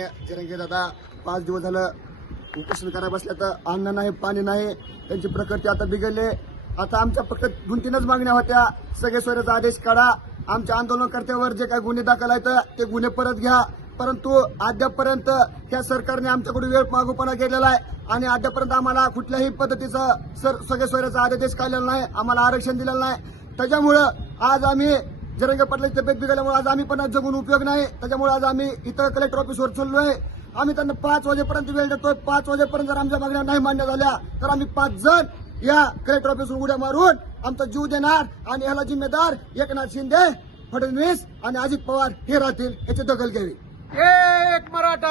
जरंगे दादा पाच दिवस झालं उपोषण करायला बसल्या तर अन्न नाही पाणी नाही त्यांची प्रकृती आता बिघडले. आता आमच्या फक्त दोन तीनच मागण्या होत्या. सगळे सोयऱ्याचा आदेश काढा. आमच्या आंदोलनकर्त्यावर जे काही गुन्हे दाखल आहेत ते गुन्हे परत घ्या. परंतु अद्यापपर्यंत त्या सरकारने आमच्याकडून वेळ मागोपणा केलेला आहे. आणि अद्यापर्यंत आम्हाला कुठल्याही पद्धतीचा सर सगळे सोयऱ्याचा आदेश काढलेला नाही. आम्हाला आरक्षण दिलेलं नाही. त्याच्यामुळं आज आम्ही जरंगे पाटलाची तब्येत बिघडल्यामुळे आज आम्ही पण जगून उपयोग नाही. त्याच्यामुळे आज आम्ही इथं कलेक्टर ऑफिसवर चाललोय आम्ही त्यांना पाच वाजेपर्यंत वेळ देतोय. पाच वाजेपर्यंत जर आमच्या मागण्या नाही मान्य झाल्या तर आम्ही पाच जण या कलेक्टर ऑफिसवर उड्या मारून आमचा जीव देणार आणि ह्याला जिम्मेदार एकनाथ शिंदे फडणवीस आणि अजित पवार हे राहतील. याची दखल घ्यावी! एक मराठा.